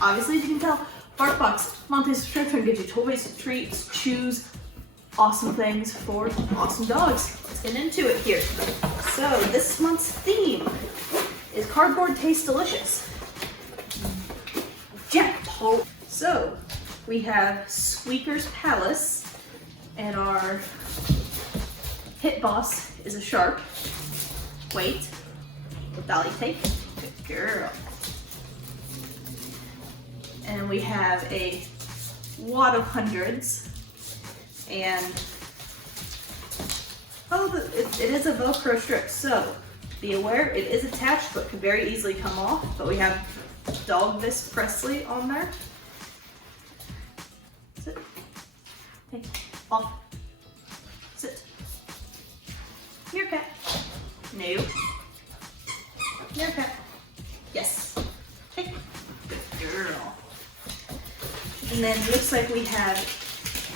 obviously, as you can tell, BarkBox monthly subscription gives you toys, treats, chews, awesome things for awesome dogs. Let's get into it here. So this month's theme is cardboard tastes delicious. Jackpot. So we have Squeaker's Palace, and our hit boss is a shark. Wait, Dolly take. Good girl. And we have a wad of hundreds, and it is a Velcro strip, so be aware it is attached but can very easily come off. But we have Dogvis Presley on there. Sit. Take off. Sit. Here, cat. No. Here, cat. Yes. Hey. Good girl. And then it looks like we have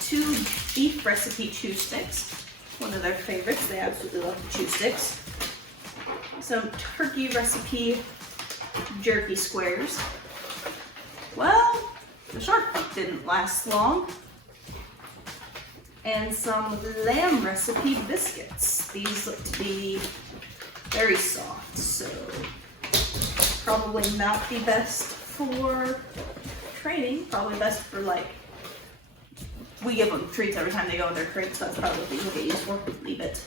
2 beef recipe chew sticks. One of their favorites. They absolutely love the chew sticks. Some turkey recipe jerky squares. Well, the shark didn't last long. And some lamb recipe biscuits. These look to be very soft, so probably not the best for training. Probably best for, like, we give them treats every time they go in their crate, so that's probably what these will get used for. Leave it.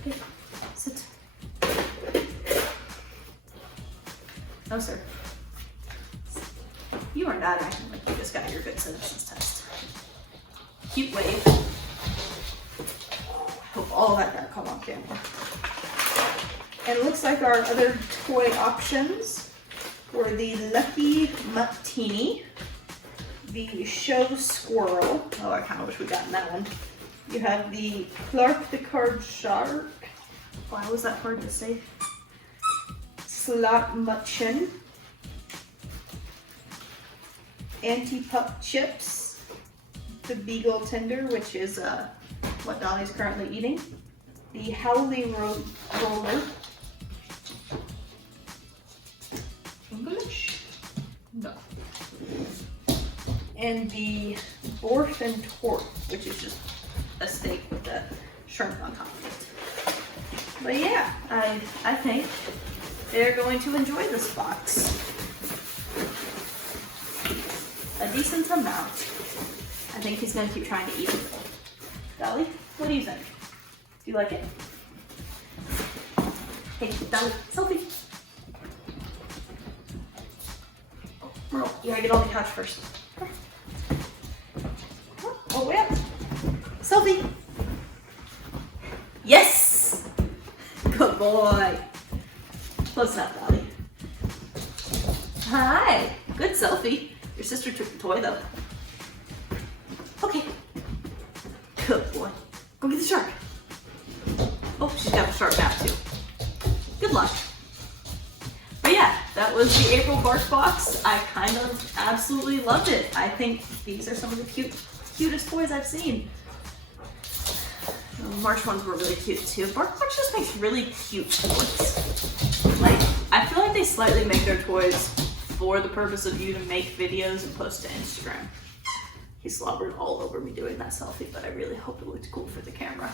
Okay, sit. No, sir. You are not acting like you just got your good citizens test. Cute wave. Hope all that got caught on camera. And it looks like our other toy options were the Lucky Muttini, the Show Squirrel. Oh, I kind of wish we'd gotten that one. You have the Clark the Card Shark. Why was that hard to say? Slot Muchin. Anti-Pup Chips. The Beagle Tender, which is what Dolly's currently eating. The Howley Roller. English? No. And the Borf and Torp, which is just a steak with a shrimp on top of it. But yeah, I think they're going to enjoy this box a decent amount. I think he's going to keep trying to eat it. Dolly, what do you think? Do you like it? Hey, Dolly, selfie. Oh, Merle, you gotta get on the couch first. Oh, yeah. Selfie. Yes! Good boy. Close enough, Dolly. Hi. Good selfie. Your sister took the toy, though. Okay. Good boy. Go get the shark. Oh, she's got the shark back, too. Good luck. But yeah, that was the April BarkBox. I kind of absolutely loved it. I think these are some of the cutest toys I've seen. The March ones were really cute too. BarkBox just makes really cute toys. Like, I feel like they slightly make their toys for the purpose of you to make videos and post to Instagram. He slobbered all over me doing that selfie, but I really hope it looked cool for the camera.